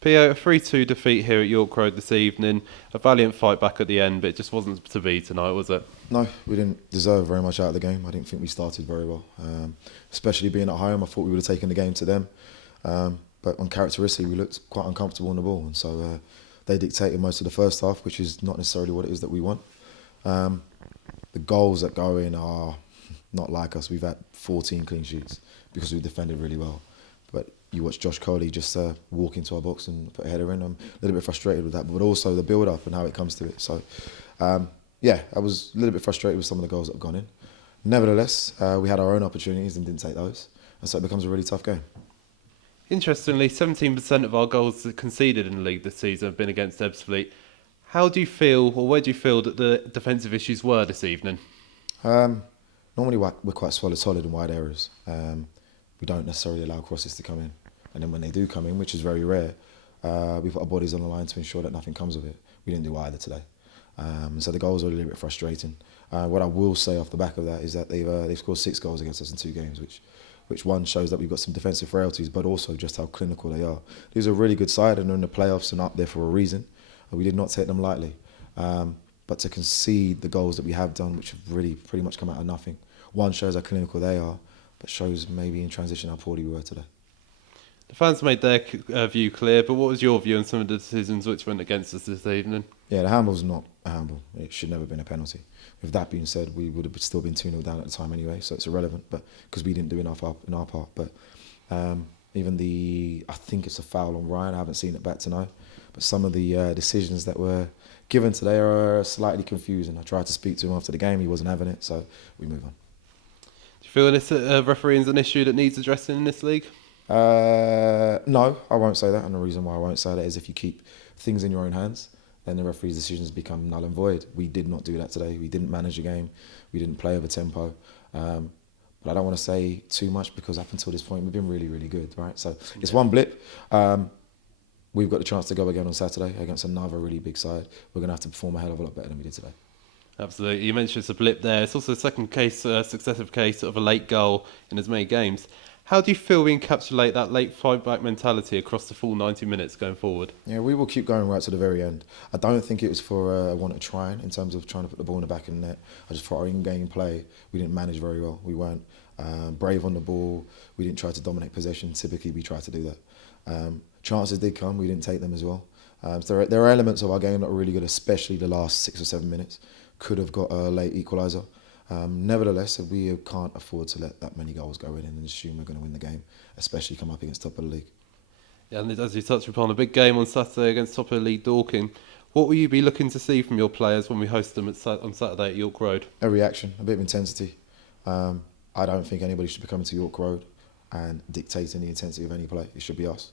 Pio, a 3-2 defeat here at York Road this evening. A valiant fight back at the end, but it just wasn't to be tonight, was it? No, we didn't deserve very much out of the game. I didn't think we started very well. Especially being at home, I thought we would have taken the game to them. But on characteristic, we looked quite uncomfortable on the ball. And so they dictated most of the first half, which is not necessarily what it is that we want. The goals that go in are not like us. We've had 14 clean sheets because we defended really well. But you watch Josh Coley just walk into our box and put a header in. I'm a little bit frustrated with that, but also the build-up and how it comes to it. So, yeah, I was a little bit frustrated with some of the goals that have gone in. Nevertheless, we had our own opportunities and didn't take those. And so it becomes a really tough game. Interestingly, 17% of our goals conceded in the league this season have been against Ebbsfleet. How do you feel, or where do you feel that the defensive issues were this evening? Normally we're quite solid in wide areas. We don't necessarily allow crosses to come in. And then when they do come in, which is very rare, we put our bodies on the line to ensure that nothing comes of it. We didn't do either today. So the goals are a little bit frustrating. What I will say off the back of that is that they've scored 6 goals against us in 2 games, which one shows that we've got some defensive frailties, but also just how clinical they are. These are a really good side and they're in the playoffs and up there for a reason. We did not take them lightly. But to concede the goals that we have done, which have really pretty much come out of nothing, one shows how clinical they are, but shows maybe in transition how poorly we were today. The fans made their view clear, but what was your view on some of the decisions which went against us this evening? Yeah, the handball's not a handball. It should never have been a penalty. With that being said, we would have still been 2-0 down at the time anyway, so it's irrelevant, but because we didn't do enough in our part. But I think it's a foul on Ryan. I haven't seen it back to know. But some of the decisions that were given today are slightly confusing. I tried to speak to him after the game. He wasn't having it, so we move on. Do you feel this refereeing is an issue that needs addressing in this league? No, I won't say that. And the reason why I won't say that is if you keep things in your own hands, then the referee's decisions become null and void. We did not do that today. We didn't manage the game. We didn't play over tempo. But I don't want to say too much because up until this point, we've been really, really good, right? So it's one blip. We've got the chance to go again on Saturday against another really big side. We're going to have to perform a hell of a lot better than we did today. Absolutely. You mentioned it's a blip there. It's also a second case, successive case of a late goal in as many games. How do you feel we encapsulate that late fight-back mentality across the full 90 minutes going forward? Yeah, we will keep going right to the very end. I don't think it was for want of trying in terms of trying to put the ball in the back of the net. I just thought our in-game play, we didn't manage very well. We weren't brave on the ball. We didn't try to dominate possession. Typically, we try to do that. Chances did come. We didn't take them as well. So there are elements of our game that are really good, especially the last 6 or 7 minutes. Could have got a late equaliser. Nevertheless, we can't afford to let that many goals go in and assume we're going to win the game, especially come up against top of the league. Yeah, and as you touched upon, a big game on Saturday against top of the league Dorking. What will you be looking to see from your players when we host them on Saturday at York Road? A reaction, a bit of intensity. I don't think anybody should be coming to York Road and dictating the intensity of any play. It should be us.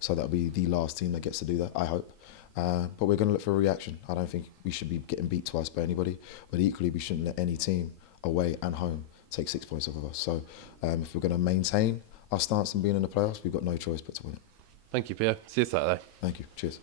So that'll be the last team that gets to do that, I hope. But we're going to look for a reaction. I don't think we should be getting beat twice by anybody, but equally we shouldn't let any team away and home take 6 points off of us. So if we're going to maintain our stance and being in the playoffs, we've got no choice but to win it. Thank you, Pierre. See you Saturday. Thank you. Cheers.